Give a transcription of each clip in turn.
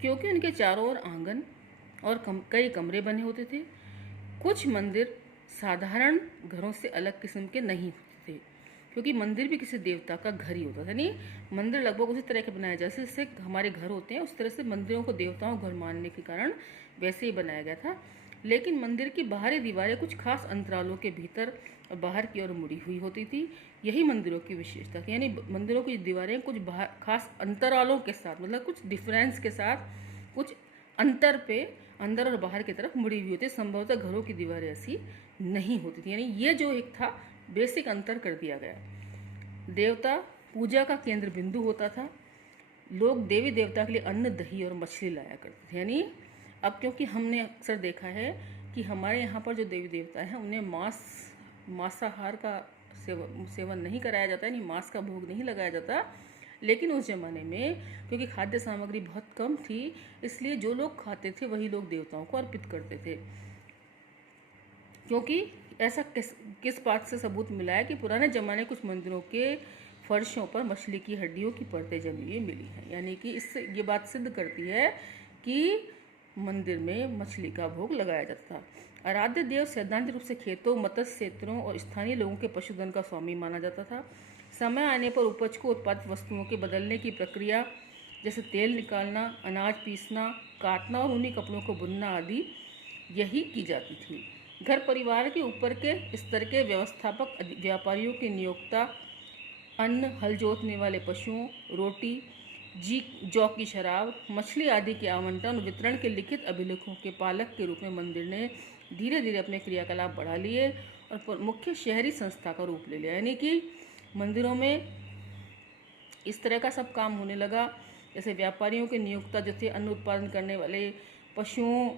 क्योंकि उनके चारों ओर आंगन और कई कमरे बने होते थे। कुछ मंदिर साधारण घरों से अलग किस्म के नहीं होते थे, क्योंकि मंदिर भी किसी देवता का घर ही होता था। नहीं, मंदिर लगभग उसी तरह के बनाया, जैसे हमारे घर होते हैं उस तरह से मंदिरों को देवताओं का घर मानने के कारण वैसे ही बनाया गया था। लेकिन मंदिर की बाहरी दीवारें कुछ खास अंतरालों के भीतर और बाहर की ओर मुड़ी हुई होती थी। यही मंदिरों की विशेषता थी, यानी मंदिरों की दीवारें कुछ खास अंतरालों के साथ, मतलब कुछ डिफरेंस के साथ, कुछ अंतर पे अंदर और बाहर की तरफ मुड़ी हुई होती। संभवतः घरों की दीवारें ऐसी नहीं होती थी। यानी ये जो एक था बेसिक अंतर कर दिया गया। देवता पूजा का केंद्र बिंदु होता था। लोग देवी देवता के लिए अन्न, दही और मछली लाया करते थे। यानी अब क्योंकि हमने अक्सर देखा है कि हमारे यहाँ पर जो देवी देवता हैं उन्हें मांसाहार का सेवन नहीं कराया जाता, यानी मांस का भोग नहीं लगाया जाता। लेकिन उस जमाने में क्योंकि खाद्य सामग्री बहुत कम थी, इसलिए जो लोग खाते थे वही लोग देवताओं को अर्पित करते थे। क्योंकि ऐसा किस बात से सबूत मिला है कि पुराने जमाने कुछ मंदिरों के फर्शों पर मछली की हड्डियों की परतें जमी हुई मिली हैं। यानी कि इससे ये बात सिद्ध करती है कि मंदिर में मछली का भोग लगाया जाता था। आराध्य देव सैद्धांतिक रूप से खेतों, मत्स्य क्षेत्रों और स्थानीय लोगों के पशुधन का स्वामी माना जाता था। समय आने पर उपज को उत्पादित वस्तुओं के बदलने की प्रक्रिया, जैसे तेल निकालना, अनाज पीसना, काटना और ऊनी कपड़ों को बुनना आदि यही की जाती थी। घर परिवार के ऊपर के स्तर के व्यवस्थापक व्यापारियों की नियोक्ता, अन्न, हल जोतने वाले पशुओं, रोटी, जौ की शराब, मछली आदि के आवंटन और वितरण के लिखित अभिलेखों के पालक के रूप में मंदिर ने धीरे धीरे अपने क्रियाकलाप बढ़ा लिए और मुख्य शहरी संस्था का रूप ले लिया। यानी कि मंदिरों में इस तरह का सब काम होने लगा, जैसे व्यापारियों के नियोक्ता जो थे, अन्न उत्पादन करने वाले, पशुओं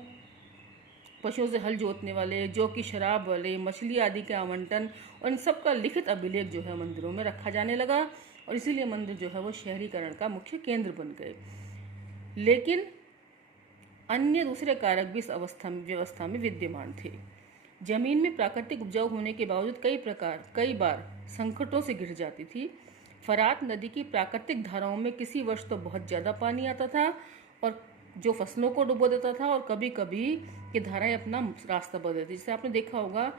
से हल जोतने वाले, जौ की शराब वाले, मछली आदि के आवंटन और इन सब का लिखित अभिलेख जो है मंदिरों में रखा जाने लगा और इसीलिए मंदिर जो है वो शहरीकरण का मुख्य केंद्र बन गए। लेकिन अन्य दूसरे कारक भी इस व्यवस्था में विद्यमान थे। जमीन में प्राकृतिक उपजाऊ होने के बावजूद कई बार संकटों से घिर जाती थी। फरात नदी की प्राकृतिक धाराओं में किसी वर्ष तो बहुत ज़्यादा पानी आता था और जो फसलों को डुबो देता था, और कभी कभी ये धाराएं अपना रास्ता बदल देती। जैसे आपने देखा होगा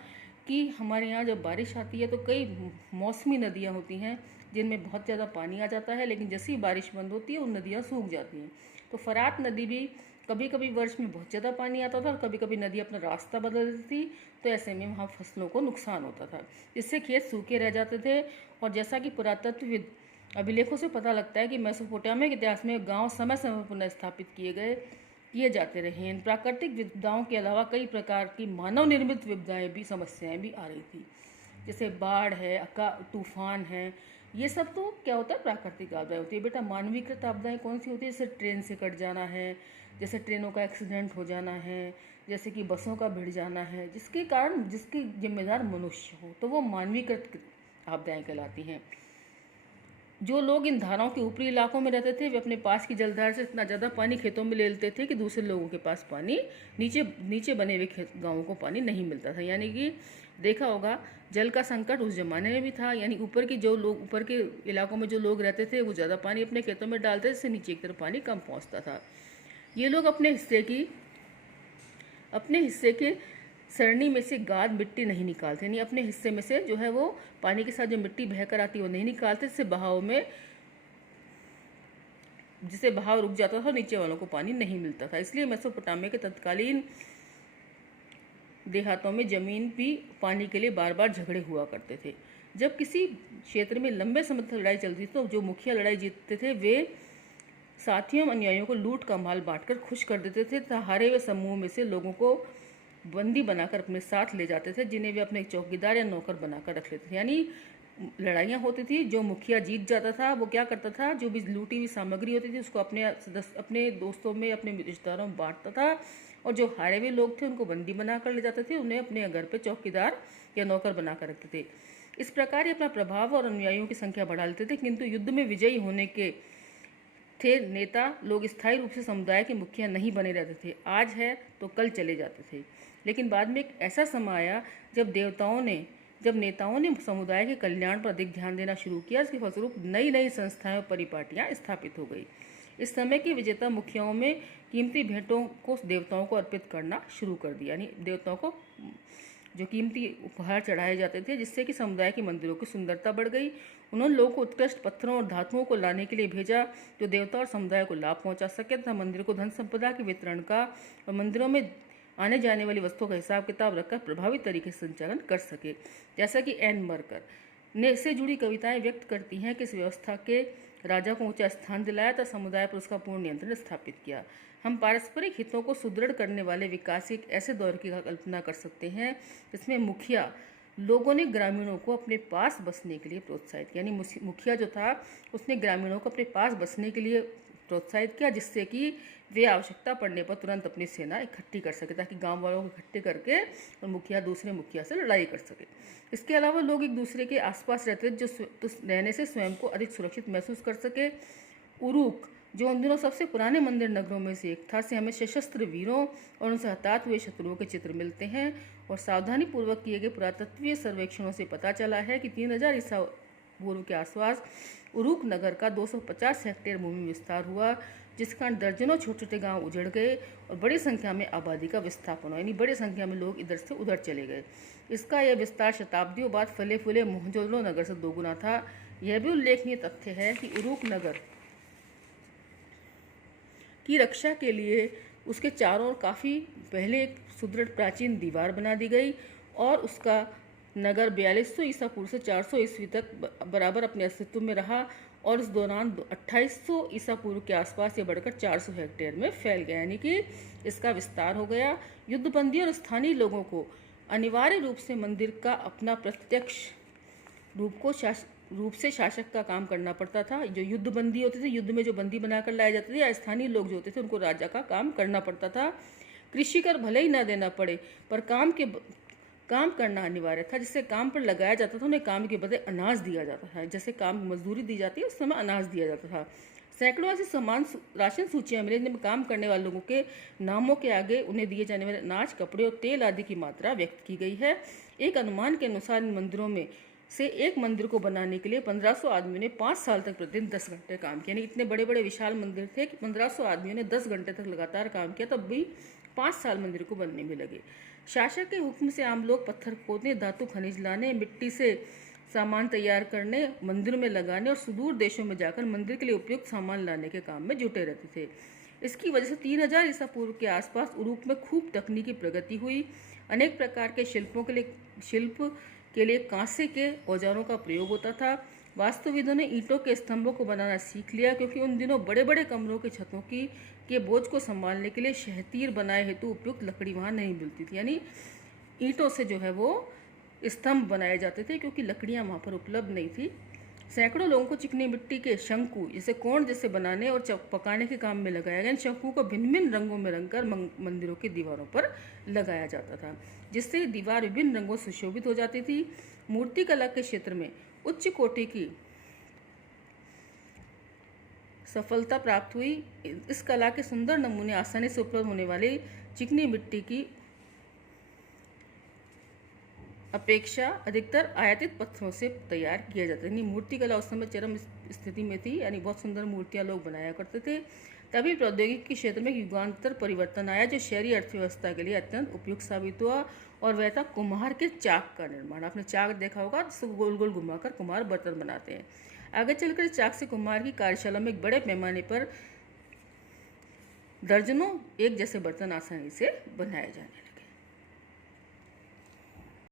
कि हमारे यहाँ जब बारिश आती है तो कई मौसमी नदियाँ होती हैं जिनमें बहुत ज़्यादा पानी आ जाता है, लेकिन जैसे ही बारिश बंद होती है उन नदियाँ सूख जाती हैं। तो फरात नदी भी कभी कभी वर्ष में बहुत ज़्यादा पानी आता था और कभी कभी नदी अपना रास्ता बदल देती थी, तो ऐसे में वहाँ फसलों को नुकसान होता था, जिससे खेत सूखे रह जाते थे। और जैसा कि पुरातत्व अभिलेखों से पता लगता है कि मेसोपोटामिया के इतिहास में गांव समय समय पर पुनः स्थापित किए जाते रहे। इन प्राकृतिक विपदाओं के अलावा कई प्रकार की मानव निर्मित समस्याएं भी आ रही थी, जैसे बाढ़ है, तूफान है। ये सब तो क्या होता है, प्राकृतिक आपदाएं होती है। बेटा मानवीकृत आपदाएं कौन सी होती है? जैसे ट्रेन से कट जाना है, जैसे ट्रेनों का एक्सीडेंट हो जाना है, जैसे कि बसों का भिड़ जाना है, जिसके जिम्मेदार मनुष्य हो, तो वो मानवीकृत आपदाएं कहलाती हैं। जो लोग इन धाराओं के ऊपरी इलाकों में रहते थे वे अपने पास की जलधार से इतना ज़्यादा पानी खेतों में ले लेते थे कि दूसरे लोगों के पास पानी, नीचे बने हुए गाँवों को पानी नहीं मिलता था। यानी कि देखा होगा जल का संकट उस जमाने में भी था। यानी ऊपर के इलाकों में जो लोग रहते थे वो ज़्यादा पानी अपने खेतों में डालते थे, जिससे नीचे की तरफ पानी कम पहुँचता था। ये लोग अपने हिस्से के सरनी में से गाद मिट्टी नहीं निकालते, नहीं अपने हिस्से में से जो है वो पानी के साथ जो मिट्टी बहकर आती है वो नहीं निकालते, जिससे बहाव रुक जाता था, नीचे वालों को पानी नहीं मिलता था। इसलिए मेसोपोटामिया के तत्कालीन देहातों में जमीन भी पानी के लिए बार बार झगड़े हुआ करते थे। जब किसी क्षेत्र में लंबे समय तक लड़ाई चलती थी तो जो मुखिया लड़ाई जीतते थे वे साथियों अनुयायियों को लूट का माल बांटकर खुश कर देते थे तथा हारे हुए समूह में से लोगों को बंदी बनाकर अपने साथ ले जाते थे, जिन्हें वे अपने चौकीदार या नौकर बनाकर रख लेते थे। यानी लड़ाइयाँ होती थी, जो मुखिया जीत जाता था वो क्या करता था, जो भी लूटी हुई सामग्री होती थी उसको अपने दोस्तों में, अपने रिश्तेदारों में बांटता था, और जो हारे हुए लोग थे उनको बंदी बनाकर ले जाते थे, उन्हें अपने घर पे चौकीदार या नौकर बनाकर रखते थे। इस प्रकार ये अपना प्रभाव और अनुयायियों की संख्या बढ़ा लेते थे। किंतु युद्ध में विजयी होने के नेता लोग स्थायी रूप से समुदाय के मुखिया नहीं बने रहते थे, आज है तो कल चले जाते थे। लेकिन बाद में एक ऐसा समय आया जब नेताओं ने समुदाय के कल्याण पर अधिक ध्यान देना शुरू किया, इसके फलस्वरूप नई नई संस्थाएं और परिपाटियां स्थापित हो गई। इस समय के विजेता मुखियाओं में कीमती भेंटों को देवताओं को अर्पित करना शुरू कर दिया, यानी देवताओं को जो कीमती उपहार चढ़ाए जाते थे, जिससे कि समुदाय के मंदिरों की सुंदरता बढ़ गई। उन्होंने लोगों को उत्कृष्ट पत्थरों और धातुओं को लाने के लिए भेजा जो देवता और समुदाय को लाभ पहुंचा सके तथा मंदिरों को धन संपदा के वितरण का और मंदिरों में आने जाने वाली वस्तुओं का हिसाब किताब रखकर प्रभावी तरीके से संचालन कर सके। जैसा कि एन मरकर ने से जुड़ी कविताएं व्यक्त करती हैं कि इस व्यवस्था के राजा को ऊंचा स्थान दिलाया तथा समुदाय पर उसका पूर्ण नियंत्रण स्थापित किया। हम पारस्परिक हितों को सुदृढ़ करने वाले विकास के एक ऐसे दौर की कल्पना कर सकते हैं जिसमें मुखिया लोगों ने ग्रामीणों को अपने पास बसने के लिए प्रोत्साहित किया, यानी मुखिया जो था उसने ग्रामीणों को अपने पास बसने के लिए प्रोत्साहित किया, जिससे कि वे आवश्यकता पड़ने पर तुरंत अपनी सेना इकट्ठी कर सके ताकि गांव वालों को इकट्ठे करके और मुखिया दूसरे मुखिया से लड़ाई कर सके। इसके अलावा लोग एक दूसरे के आसपास रहते जो रहने से स्वयं को अधिक सुरक्षित महसूस कर सके। उरूक जो उन दिनों सबसे पुराने मंदिर नगरों में से एक था, से हमें सशस्त्र वीरों और उनसे हताहत हुए शत्रुओं के चित्र मिलते हैं और सावधानीपूर्वक किए गए पुरातत्वीय सर्वेक्षणों से पता चला है कि 3000 ईसा पूर्व के आसपास उरूक नगर का 250 हेक्टेयर भूमि विस्तार हुआ, जिस कारण दर्जनों छोटे छोटे गांव उजड़ गए और बड़ी संख्या में आबादी का विस्थापन हुआ, यानी बड़ी संख्या में लोग इधर से उधर चले गए। इसका यह विस्तार शताब्दियों बाद फले फूले मोहनजोदड़ो नगर से दोगुना था। यह भी उल्लेखनीय तथ्य है कि उरूक नगर की रक्षा के लिए उसके चारों ओर काफ़ी पहले एक सुदृढ़ प्राचीन दीवार बना दी गई और उसका नगर 4200 ईसा पूर्व से 400 ईस्वी तक बराबर अपने अस्तित्व में रहा और इस दौरान 2800 ईसा पूर्व के आसपास ये बढ़कर 400 हेक्टेयर में फैल गया, यानी कि इसका विस्तार हो गया। युद्धबंदी और स्थानीय लोगों को अनिवार्य रूप से मंदिर का अपना प्रत्यक्ष रूप से शासक का काम करना पड़ता था। जो युद्धबंदी होते थे, युद्ध में जो बंदी बनाकर लाए जाते थे या स्थानीय लोग जो होते थे उनको राजा का काम करना पड़ता था। कृषि कर भले ही ना देना पड़े पर काम करना अनिवार्य था। जिससे काम पर लगाया जाता था उन्हें काम के बदले अनाज दिया जाता था। जैसे काम मजदूरी दी जाती है उस समय अनाज दिया जाता था। सैकड़ों ऐसी समान राशन सूचियाँ मिली जिनमें काम करने वाले लोगों के नामों के आगे उन्हें दिए जाने वाले अनाज, कपड़े और तेल आदि की मात्रा व्यक्त की गई है। एक अनुमान के अनुसार इन मंदिरों में से एक मंदिर को बनाने के लिए 1500 आदमियों ने 5 साल तक प्रतिदिन 10 घंटे काम किया, यानी इतने बड़े बड़े विशाल मंदिर थे कि 1500 आदमियों ने 10 घंटे तक लगातार काम किया, तब भी 5 साल मंदिर को बनने में लगे। शासक के हुक्म से आम लोग पत्थर खोदने, धातु खनिज लाने, मिट्टी से सामान तैयार करने, मंदिर में लगाने और सुदूर देशों में जाकर मंदिर के लिए उपयुक्त सामान लाने के काम में जुटे रहते थे। इसकी वजह से 3000 ईसा पूर्व के आसपास उरूक में खूब तकनीकी प्रगति हुई। अनेक प्रकार के शिल्प के लिए कांसे के औजारों का प्रयोग होता था। वास्तुविदों ने ईंटों के स्तंभों को बनाना सीख लिया क्योंकि उन दिनों बड़े बड़े कमरों के छतों के बोझ को संभालने के लिए शहतीर बनाए हेतु उपयुक्त लकड़ी वहाँ नहीं मिलती थी, यानी ईंटों से जो है वो स्तंभ बनाए जाते थे क्योंकि लकड़ियाँ वहाँ पर उपलब्ध नहीं थी। सैकड़ों लोगों को चिकनी मिट्टी के शंकु जैसे कोण जैसे बनाने और पकाने के काम में लगाया गया। इन शंकु को भिन्न भिन्न रंगों में रंगकर मंदिरों की दीवारों पर लगाया जाता था, जिससे दीवार विभिन्न रंगों से सुशोभित हो जाती थी। मूर्ति कला के क्षेत्र में उच्च कोटि की सफलता प्राप्त हुई। इस कला के सुंदर नमूने आसानी से उपलब्ध होने वाली चिकनी मिट्टी की अपेक्षा अधिकतर आयातित पत्थरों से तैयार किया जाता है। मूर्ति कला उस समय चरम स्थिति में थी, यानी बहुत सुंदर मूर्तियां लोग बनाया करते थे। तभी प्रौद्योगिकी के क्षेत्र में युगांतर परिवर्तन आया जो शहरी अर्थव्यवस्था के लिए अत्यंत उपयुक्त साबित हुआ और वह था कुम्हार के चाक का निर्माण। आपने चाक देखा होगा, जिसको गोल गोल घुमाकर कुम्हार बर्तन बनाते हैं। आगे चलकर चाक से कुम्हार की कार्यशाला में एक बड़े पैमाने पर दर्जनों एक जैसे बर्तन आसानी से बनाए जाने लगे।